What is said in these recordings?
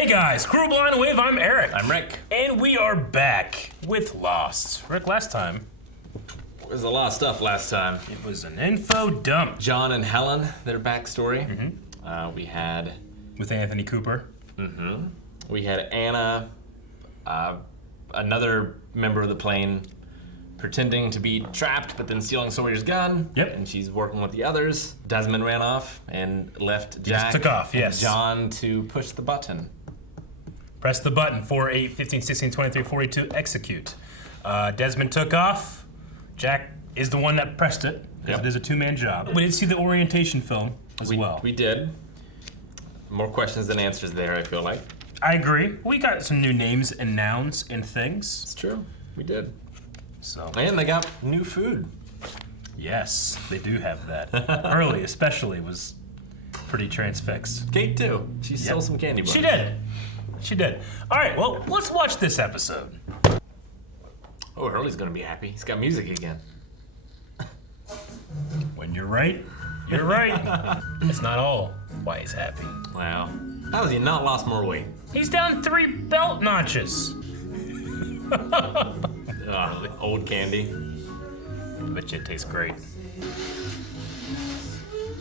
Hey guys, Crew Blind Wave, I'm Eric. I'm Rick. And we are back with Lost. Rick, last time, There's a lot of stuff last time. it was an info dump. John and Helen, their backstory. We had With Anthony Cooper. we had Anna, another member of the plane, pretending to be trapped, but then stealing Sawyer's gun. Yep. And she's working with the others. Desmond ran off and left Jack took off, and yes. John to push the button. Press the button, 4, 8, 15, 16, 23, 42, execute. Desmond took off. Jack is the one that pressed it, because Yep. it is a two-man job. We did see the orientation film as well. We did. More questions than answers there, I feel like. I agree. We got some new names and nouns and things. It's true. We did. So, And they got new food. yes, they do have that. Early, especially, was pretty transfixed. Kate, too. She stole some candy bars. She did. She did. All right, well, let's watch this episode. Oh, Hurley's gonna be happy. He's got music again. When you're right, you're right. It's not all why he's happy. Wow. How has he not lost more weight? He's down 3 belt notches. Ugh, old candy. Bet you it tastes great.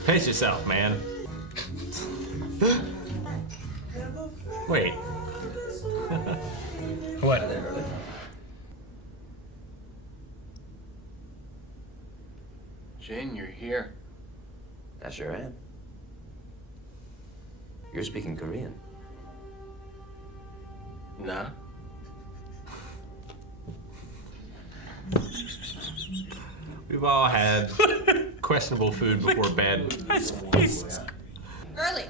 Pace yourself, man. Wait. What? Jin, you're here. I sure am. You're speaking Korean. Nah. We've all had questionable food before bed. His face is... Early.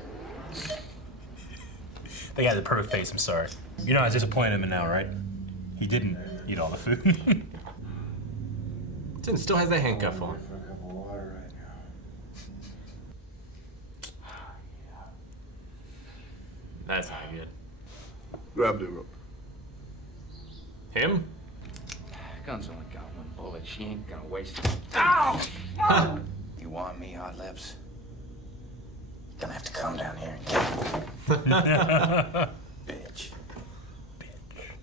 They got the perfect face, I'm sorry. You know how disappointed him in now, right? He didn't eat all the food. Jin still has that handcuff on. For a cup of water right now. That's not good. Grab the rope. Him? Gun's only got one bullet. She ain't gonna waste it. Ow! You want me, Hot Lips? You're gonna have to come down here and get me. Bitch.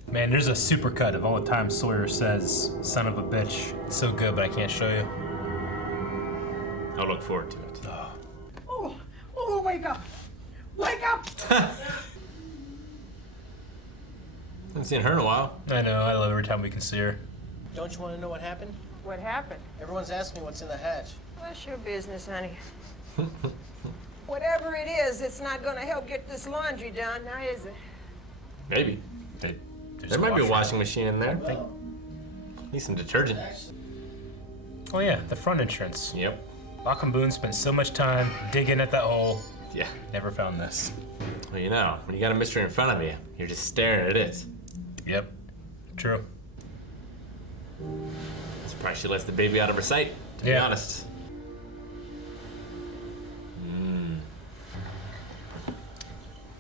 Man, there's a supercut of all the times Sawyer says, son of a bitch. It's so good, but I can't show you. I'll look forward to it. Oh, wake up! Wake up! Haven't seen her in a while. I know, I love every time we can see her. Don't you want to know what happened? What happened? Everyone's asking me what's in the hatch. What's your business, honey? Whatever it is, it's not gonna help get this laundry done, now is it? Maybe. There might be a washing machine in there. Need some detergent. Oh yeah, the front entrance. Yep. Locke and Boone spent so much time digging at that hole. Yeah. Never found this. Well, you know, when you got a mystery in front of you, you're just staring at it. Yep, true. Surprised she lets the baby out of her sight, to be Yeah. honest.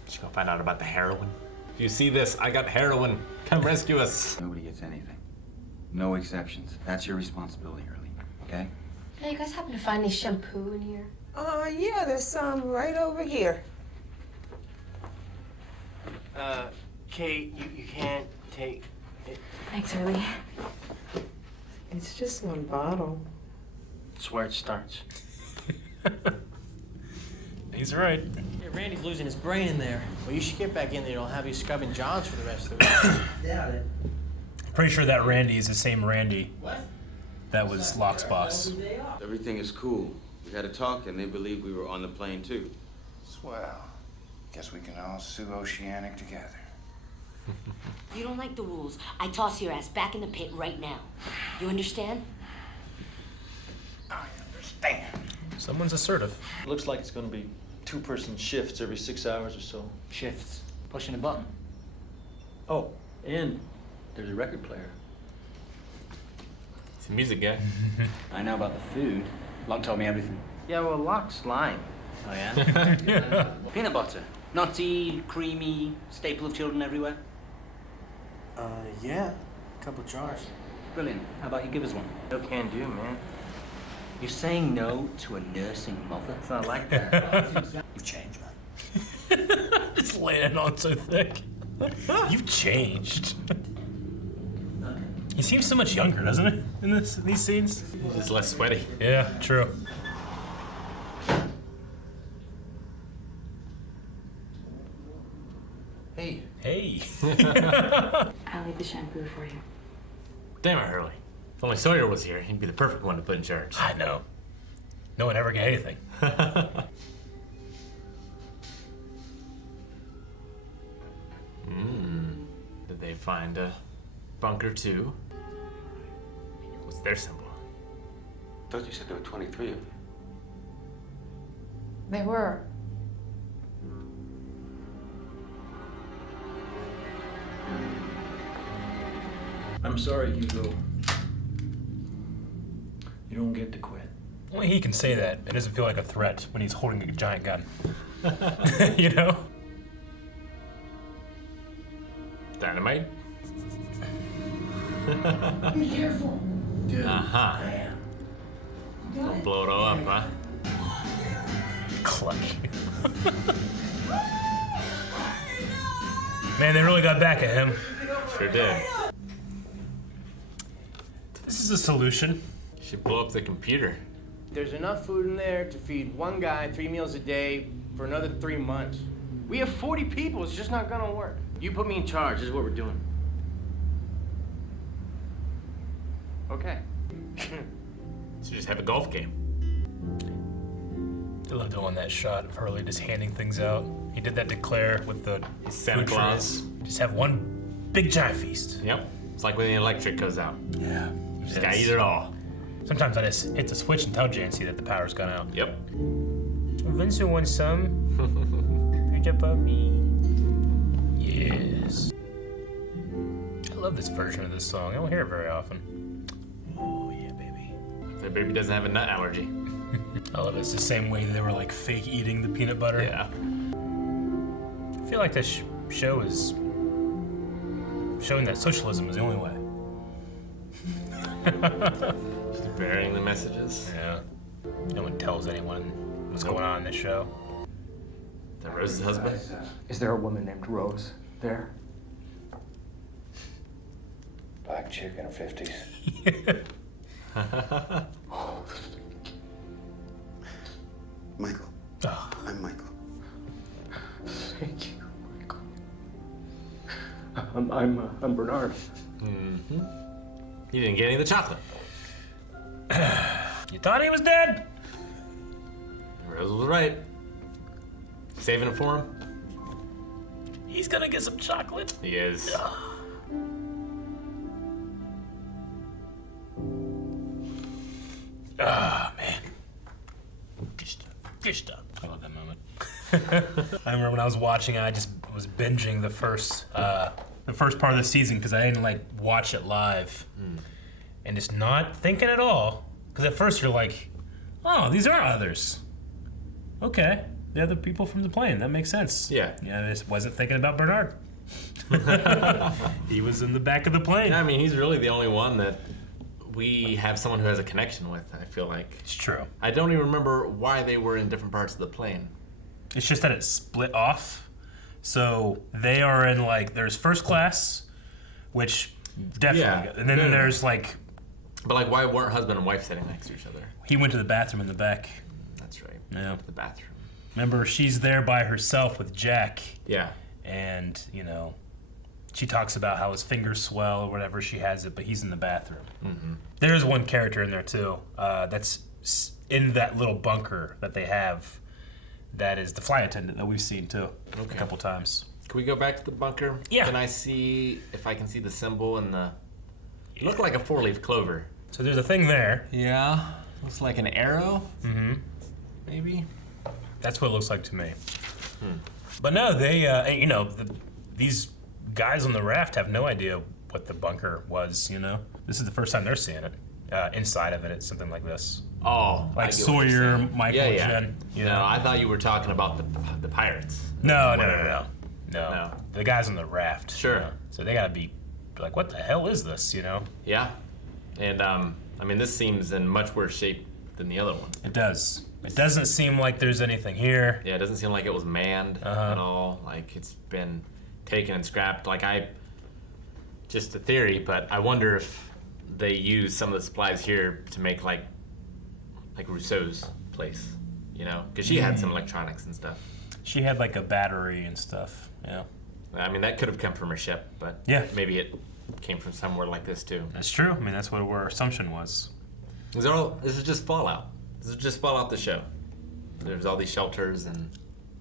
She gonna find out about the heroin? If you see this, I got heroin. Come rescue us. Nobody gets anything. No exceptions. That's your responsibility, Hurley. Okay? Hey, you guys happen to find any shampoo in here? Yeah, there's some right over here. Kate, you can't take it. Thanks, Early. It's just one bottle. It's where it starts. He's right. Hey, Randy's losing his brain in there. Well, you should get back in there. I'll have you scrubbing Johns for the rest of the week. Pretty sure that Randy is the same Randy that was Locke's boss. Everything is cool. We had a talk and they believe we were on the plane too. Swell. Guess we can all sue Oceanic together. You don't like the rules. I toss your ass back in the pit right now. You understand? I understand. Someone's assertive. Looks like it's going to be 2-person shifts every 6 hours or so. Shifts. Pushing a button. Oh, and there's a record player. It's a music guy. I know about the food. Locke told me everything. Yeah, well, Locke's lying. Oh, yeah? Peanut butter. Nutty, creamy, staple of children everywhere. Yeah. A couple jars. Brilliant. How about you give us one? No can do, man. You're saying no to a nursing mother? It's not like that. You've changed, man. Just laying on so thick. You've changed. He seems so much younger, doesn't he, in these scenes? He's just less sweaty. Yeah, true. Hey. Hey. I'll leave the shampoo for you. Damn it, Hurley. If only Sawyer was here, he'd be the perfect one to put in charge. I know. No one ever get anything. Did they find a bunker too? What's their symbol? Thought you said there were 23 of you. They were. I'm sorry, Hugo. You don't get to quit. Only he can say that. It doesn't feel like a threat when he's holding a giant gun. You know? Dynamite? Be careful. Uh-huh. Don't blow it all up, huh? Clucky. Man, they really got back at him. Sure did. This is a solution. You should blow up the computer. There's enough food in there to feed one guy 3 meals a day for another 3 months. We have 40 people. It's just not gonna work. You put me in charge. This is what we're doing. Okay. So just have a golf game. I love doing that shot of Hurley just handing things out. He did that to Claire with the Santa food Claus. trays. Just have one big giant feast. Yep. It's like when the electric goes out. Yeah. You just gotta eat it all. Sometimes I just hit the switch and tell Jancy that the power's gone out. Yep. Vincent wants some. Pizza puppy. Yes. I love this version of this song. I don't hear it very often. Oh yeah, baby. The baby doesn't have a nut allergy. I love it. It's the same way they were like fake eating the peanut butter. Yeah. I feel like this show is showing that socialism is the only way. Just burying the messages. Yeah. No one tells anyone what's going on in this show. Is that Rose's husband? Is there a woman named Rose there? Black chick in her 50s. Michael. Oh. I'm Michael. Thank you, Michael. I'm Bernard. Mm-hmm. You didn't get any of the chocolate. You thought he was dead? Rose was right. Saving it for him. He's gonna get some chocolate. He is. Ah, man. Good stuff. I love that moment. I remember when I was watching, I just was binging the first part of the season because I didn't like watch it live, and just not thinking at all. Because at first you're like, oh, these are others. Okay, they're the people from the plane. That makes sense. Yeah. Yeah, I just wasn't thinking about Bernard. He was in the back of the plane. I mean, he's really the only one that we have someone who has a connection with, I feel like. It's true. I don't even remember why they were in different parts of the plane. It's just that it split off. So they are in like, there's first class, which definitely, Yeah. and then there's like, But like, why weren't husband and wife sitting next to each other? he went to the bathroom in the back. That's right. Yeah. The bathroom. Remember, she's there by herself with Jack, Yeah. and you know, she talks about how his fingers swell or whatever. She has it, but he's in the bathroom. Mm-hmm. There's one character in there too. That's in that little bunker that they have. That is the flight attendant that we've seen too a couple times. Can we go back to the bunker? Yeah. Can I see if I can see the symbol and the? It looked like a 4-leaf clover. So there's a thing there. Yeah. Looks like an arrow. Mm-hmm. Maybe. That's what it looks like to me. But no, they, you know, these guys on the raft have no idea what the bunker was, you know? This is the first time they're seeing it. Inside of it, it's something like this. Oh, Like Sawyer, Michael, and Jen. You know? No, I thought you were talking about the pirates. No. No. The guys on the raft. Sure. You know? So they gotta be like, what the hell is this, you know? Yeah. And, I mean, this seems in much worse shape than the other one. It does. It doesn't seem like there's anything here. Yeah, it doesn't seem like it was manned at all. Like it's been taken and scrapped. Like just a theory, but I wonder if they use some of the supplies here to make like Rousseau's place, you know? Because she had some electronics and stuff. She had like a battery and stuff, yeah. I mean, that could have come from her ship, but maybe it came from somewhere like this too. That's true. I mean, that's what our assumption was. This is just Fallout. This is just Fallout the show. There's all these shelters and...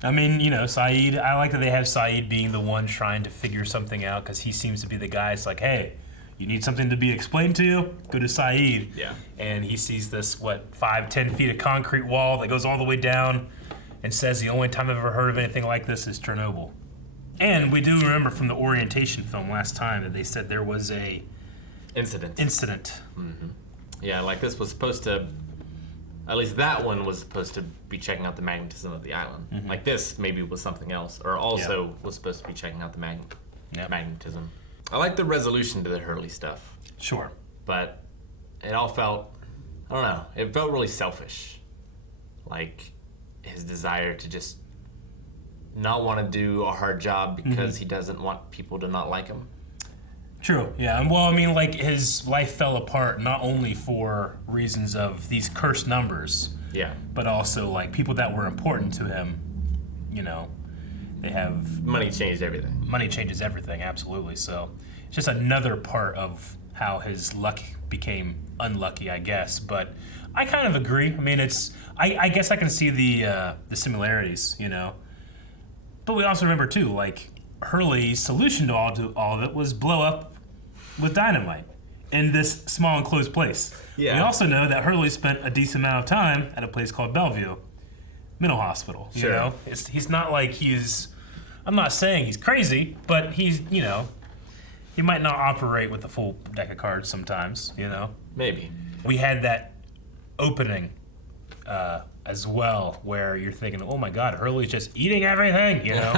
I mean, you know, Saeed, I like that they have Saeed being the one trying to figure something out because he seems to be the guy. It's like, hey, you need something to be explained to you? Go to Saeed. Yeah. And he sees this, 5-10 feet of concrete wall that goes all the way down and says the only time I've ever heard of anything like this is Chernobyl. And we do remember from the orientation film last time that they said there was a... Incident. Mm-hmm. Yeah, like this was supposed to... At least that one was supposed to be checking out the magnetism of the island. Mm-hmm. Like this maybe was something else, or also was supposed to be checking out the magnetism. I like the resolution to the Hurley stuff. Sure. But it all felt, I don't know, it felt really selfish. Like his desire to just not want to do a hard job because he doesn't want people to not like him. True, yeah. And well, I mean, like, his life fell apart not only for reasons of these cursed numbers, but also, like, people that were important to him, you know, they have... Money changed everything. Money changes everything, absolutely. So it's just another part of how his luck became unlucky, I guess. But I kind of agree. I mean, I guess I can see the similarities, you know. But we also remember, too, like, Hurley's solution to all of it was blow up with dynamite in this small enclosed place. Yeah. We also know that Hurley spent a decent amount of time at a place called Bellevue Mental Hospital. You know, he's not like I'm not saying he's crazy, but he's, you know, he might not operate with a full deck of cards sometimes, you know? Maybe. We had that opening as well, where you're thinking, oh my God, Hurley's just eating everything, you know?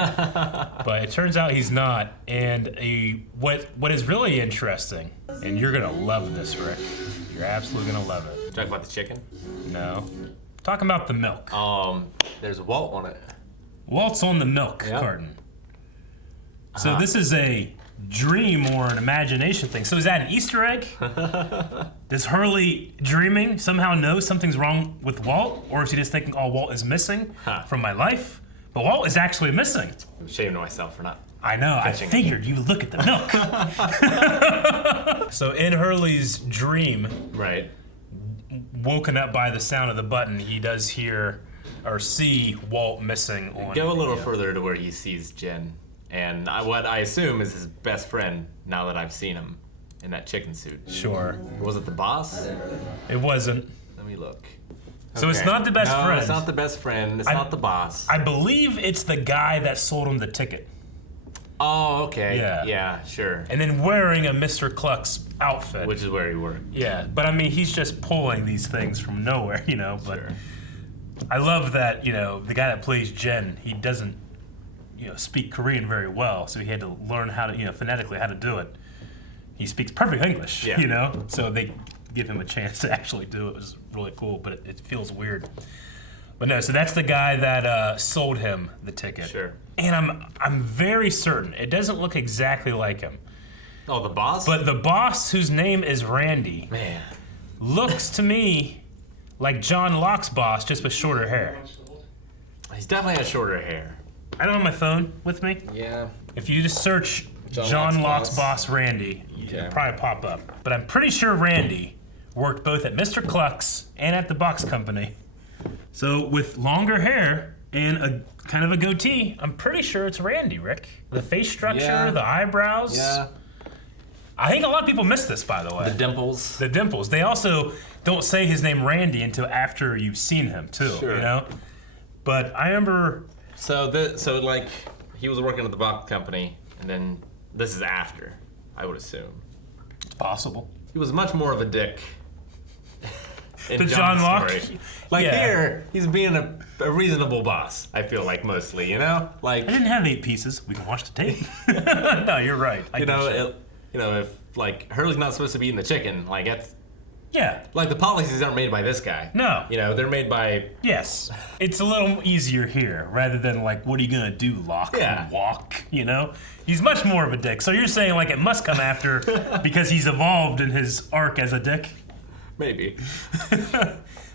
But it turns out he's not. And what is really interesting, and you're gonna love this, Rick. You're absolutely gonna love it. Talk about the chicken? No. Talking about the milk. There's Walt on it. Walt's on the milk carton. So this is a dream or an imagination thing. So is that an Easter egg? Does Hurley dreaming somehow know something's wrong with Walt? Or is he just thinking, oh, Walt is missing from my life? But Walt is actually missing. I'm ashamed of myself for not. I know, I figured you would look at the milk. So in Hurley's dream, woken up by the sound of the button, he does hear or see Walt missing on... Go a little further to where he sees Jen. And what I assume is his best friend, now that I've seen him in that chicken suit. Sure. Was it the boss? It wasn't. Let me look. So it's not the best friend. No, it's not the best friend. It's not the boss. I believe it's the guy that sold him the ticket. Oh, okay. Yeah, sure. And then wearing a Mr. Cluck's outfit. Which is where he worked. Yeah, but I mean, he's just pulling these things from nowhere, you know. But I love that, you know, the guy that plays Jen, he doesn't, you know, speak Korean very well, so he had to learn how to, you know, phonetically how to do it. He speaks perfect English, you know, so they give him a chance to actually do it. It was really cool, but it feels weird. But no, so that's the guy that sold him the ticket. Sure. And I'm very certain it doesn't look exactly like him. Oh, the boss? But the boss, whose name is Randy, man, looks to me like John Locke's boss, just with shorter hair. He's definitely has shorter hair. I don't have my phone with me. Yeah. If you just search John Locke's boss Randy, it'll probably pop up. But I'm pretty sure Randy worked both at Mr. Cluck's and at the box company. So with longer hair and a kind of a goatee, I'm pretty sure it's Randy, Rick. The face structure, the eyebrows. Yeah. I think a lot of people miss this, by the way. The dimples. The dimples. They also don't say his name Randy until after you've seen him, too, you know? But I remember... So like, he was working at the box company, and then this is after, I would assume. It's possible. He was much more of a dick. To John Locke? Like here, he's being a reasonable boss, I feel like, mostly, you know? Like, I didn't have 8 pieces. We can watch the tape. No, you're right. You know, if, like, Hurley's not supposed to be eating the chicken, like, Yeah. Like the policies aren't made by this guy. No. You know, they're made by. Yes. It's a little easier here rather than like, what are you gonna do, Locke? Yeah. Walk, you know? He's much more of a dick. So you're saying like it must come after because he's evolved in his arc as a dick? Maybe.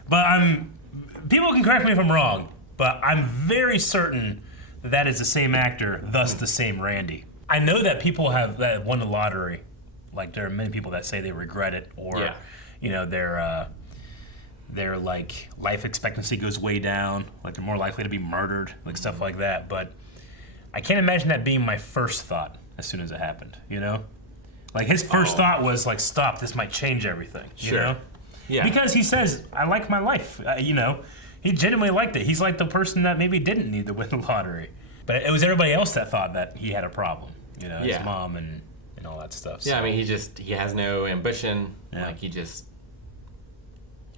But people can correct me if I'm wrong, but I'm very certain that is the same actor, thus the same Randy. I know that people that won the lottery. Like there are many people that say they regret it, or you know, their like life expectancy goes way down, like they're more likely to be murdered, like stuff like that. But I can't imagine that being my first thought as soon as it happened. You know, like his first thought was like, "Stop! This might change everything." You know? Yeah. Because he says, "I like my life." You know, he genuinely liked it. He's like the person that maybe didn't need to win the lottery, but it was everybody else that thought that he had a problem. You know, his mom and all that stuff. Yeah, so. I mean, he has no ambition. Yeah. Like he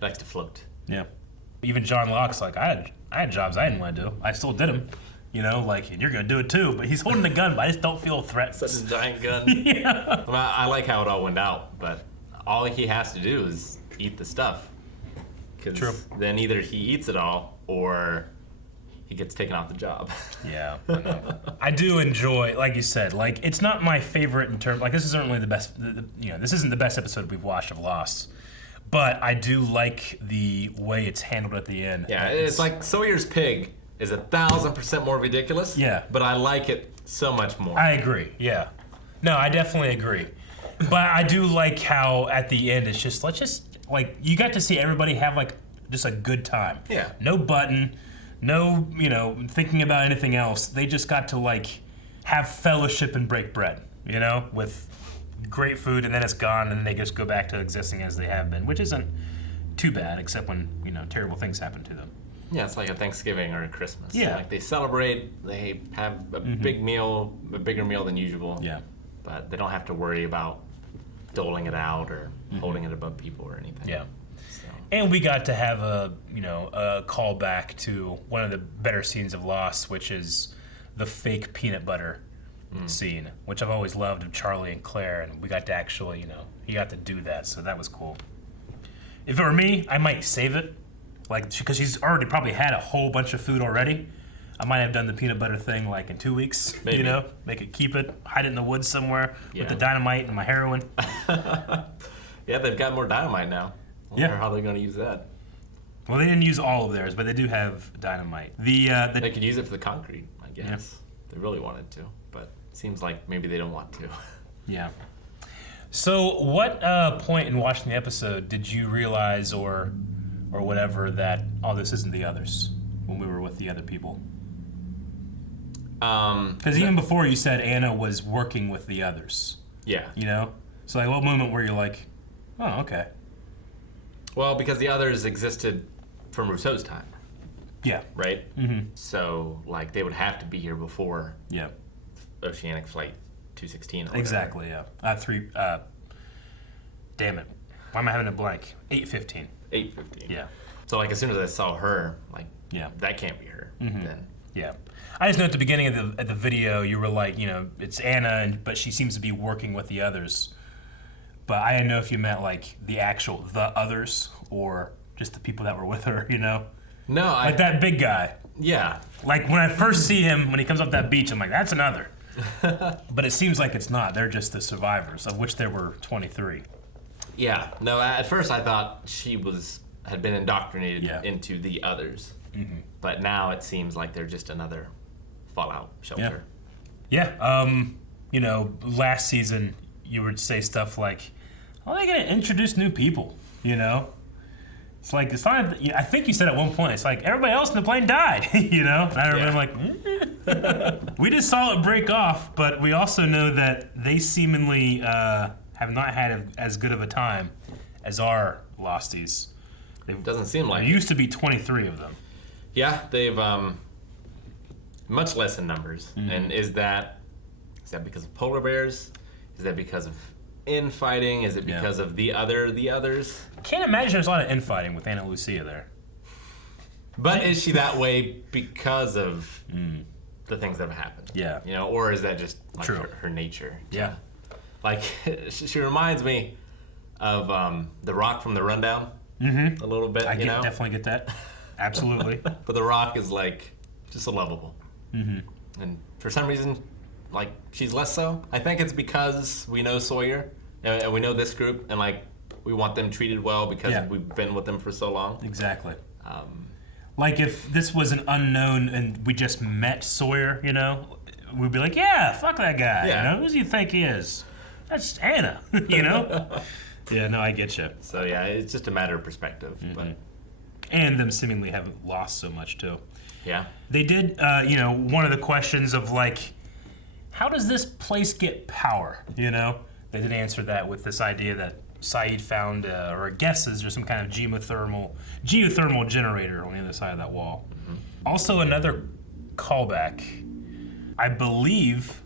likes to float. Yeah. Even John Locke's like, I had jobs I didn't want to do. I still did them. You know, like, and you're gonna do it too. But he's holding the gun, but I just don't feel threatened. Such a giant gun. Yeah. I mean, I like how it all went out, but all he has to do is eat the stuff. True. Then either he eats it all or he gets taken off the job. Yeah, I know. I do enjoy, like you said, like it's not my favorite in terms, like this isn't really the best, you know, this isn't the best episode we've watched of Lost, but I do like the way it's handled at the end. Yeah, it's like Sawyer's Pig is 1,000% more ridiculous. Yeah. But I like it so much more. I agree, yeah. No, I definitely agree. But I do like how at the end it's just, let's just, like, you got to see everybody have like just a good time. Yeah. No button. No, you know, thinking about anything else. They just got to like have fellowship and break bread, you know, with great food, and then it's gone, and then they just go back to existing as they have been, which isn't too bad, except when, you know, terrible things happen to them. Yeah, it's like a Thanksgiving or a Christmas. Yeah. Like they celebrate, they have a big meal, a bigger meal than usual. Yeah. But they don't have to worry about doling it out or holding it above people or anything. Yeah. And we got to have a callback to one of the better scenes of Lost, which is the fake peanut butter scene, which I've always loved of Charlie and Claire, and we got to actually, you know, he got to do that, so that was cool. If it were me, I might save it, like, because she's already probably had a whole bunch of food already. I might have done the peanut butter thing like in 2 weeks, Maybe. you know, keep it, hide it in the woods somewhere with the dynamite and my heroin. Yeah, they've got more dynamite now. I wonder how they're going to use that. Well, they didn't use all of theirs, but they do have dynamite. They could use it for the concrete, I guess. Yeah. They really wanted to, but it seems like maybe they don't want to. Yeah. So, what point in watching the episode did you realize, or whatever, that this isn't the others when we were with the other people? Because even before you said Anna was working with the others. Yeah. You know. So, like, what moment were you like, oh, okay. Well, because the others existed from Rousseau's time. Yeah. Right? Mm-hmm. So, like, they would have to be here before Oceanic Flight 216 or exactly, yeah. Damn it. Why am I having a blank? 8:15. 8:15. Yeah. So, like, as soon as I saw her, like, that can't be her then. Yeah. I just know at the beginning of the video, you were like, you know, it's Anna, but she seems to be working with the others. But I didn't know if you meant like the others or just the people that were with her, you know? No, like that big guy. Yeah. Like when I first see him, when he comes up that beach, I'm like, that's another. But it seems like it's not. They're just the survivors, of which there were 23. Yeah. No, at first I thought she had been indoctrinated into the others. Mm-hmm. But now it seems like they're just another fallout shelter. Yeah. You know, last season you would say stuff like, "Oh, they're gonna introduce new people." You know, it's like it's not. I think you said at one point, it's like everybody else in the plane died. You know, and I remember like, we just saw it break off, but we also know that they seemingly have not had as good of a time as our Losties. Doesn't seem like there used to be 23 of them. Yeah, they've much less in numbers. Mm-hmm. And is that because of polar bears? Is that because of infighting? Is it because of the others? Can't imagine there's a lot of infighting with Anna Lucia there. But is she that way because of the things that have happened? Yeah. You know, or is that just like her nature? Yeah. Like she reminds me of The Rock from The Rundown. Mm-hmm. A little bit, I you know? definitely get that. Absolutely. But The Rock is like just lovable. Mm-hmm. And for some reason, like she's less so. I think it's because we know Sawyer and we know this group, and like we want them treated well because we've been with them for so long. Exactly. Like if this was an unknown and we just met Sawyer, you know, we'd be like, yeah, fuck that guy. Yeah. You know, who do you think he is? That's Anna. You know. Yeah, no, I get you. So yeah, it's just a matter of perspective. But and them seemingly haven't lost so much too. Yeah. They did, you know, one of the questions of like, how does this place get power? You know, they did answer that with this idea that Saeed found, or guesses, there's some kind of geothermal generator on the other side of that wall. Also, another callback. I believe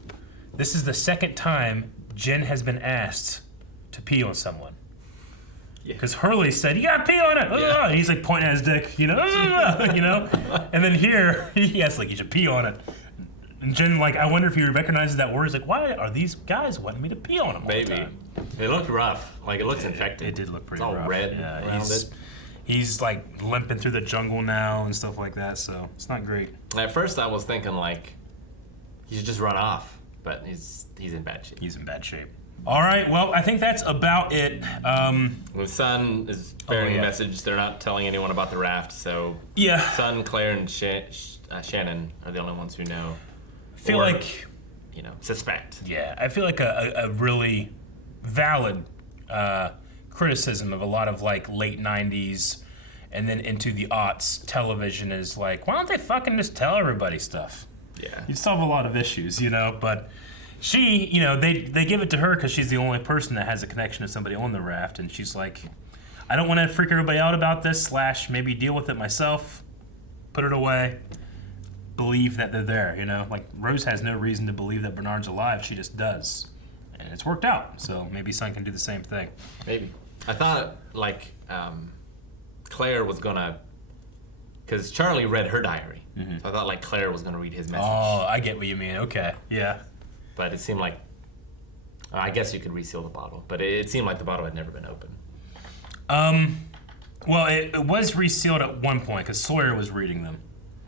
this is the second time Jen has been asked to pee on someone. Because Hurley said, "You gotta pee on it." Yeah. And he's like pointing at his dick, you know, you know. And then here he asks like, "You should pee on it." And Jen, like, I wonder if he recognizes that word. He's like, "Why are these guys wanting me to pee on them all the Maybe. time?" It looked rough. Like it looks infected. It did look pretty it's all rough. red Yeah, around it. he's like limping through the jungle now and stuff like that. So it's not great. At first, I was thinking like he should just run off, but he's in bad shape. He's in bad shape. All right, well, I think that's about it. The son is bearing yeah. a message. They're not telling anyone about the raft, so Yeah. Son, Claire, and Shannon are the only ones who know. I feel like, you know, suspect. Yeah, I feel like a really valid criticism of a lot of like late 90s and then into the aughts television is like, why don't they fucking just tell everybody stuff? Yeah. You solve a lot of issues, you know, but she, you know, they give it to her because she's the only person that has a connection to somebody on the raft, and she's like, I don't want to freak everybody out about this, / maybe deal with it myself, put it away, believe that they're there, you know? Like, Rose has no reason to believe that Bernard's alive, she just does. And it's worked out, so maybe Son can do the same thing. Maybe. I thought, like, Claire was gonna, because Charlie read her diary. So I thought, like, Claire was gonna read his message. Oh, I get what you mean, okay, yeah. But it seemed like, I guess you could reseal the bottle, but it seemed like the bottle had never been opened. Well, it was resealed at one point, because Sawyer was reading them.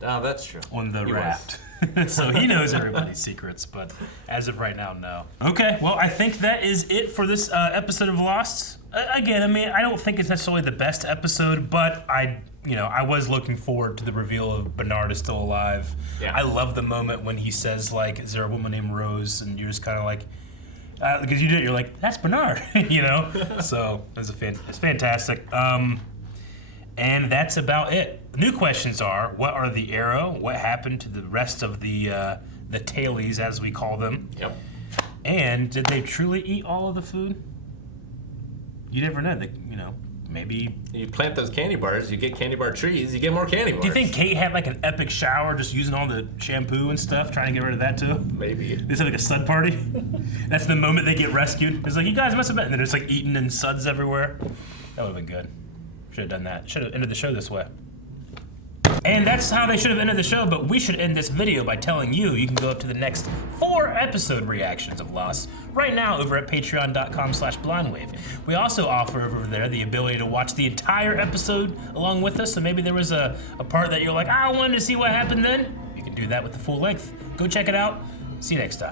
Oh, that's true. On the He raft. So he knows everybody's secrets, but as of right now, no. Okay, well, I think that is it for this episode of Lost. Again, I mean, I don't think it's necessarily the best episode, but I was looking forward to the reveal of Bernard is still alive. Yeah. I love the moment when he says, like, is there a woman named Rose? And you're just kind of like, because you do it, you're like, that's Bernard, you know? So it's fantastic. And that's about it. New questions are, what are the Arrow? What happened to the rest of the tailies, as we call them? Yep. And did they truly eat all of the food? You never know. Maybe... You plant those candy bars, you get candy bar trees, you get more candy bars. Do you think Kate had like an epic shower just using all the shampoo and stuff, trying to get rid of that too? Maybe. They had like a sud party? That's the moment they get rescued. It's like, you guys must have been... And then it's like eating and suds everywhere. That would have been good. Should have done that. Should have ended the show this way. And that's how they should have ended the show, but we should end this video by telling you can go up to the next 4 episode reactions of Lost right now over at patreon.com/blindwave. We also offer over there the ability to watch the entire episode along with us, so maybe there was a part that you're like, I wanted to see what happened then. You can do that with the full length. Go check it out. See you next time.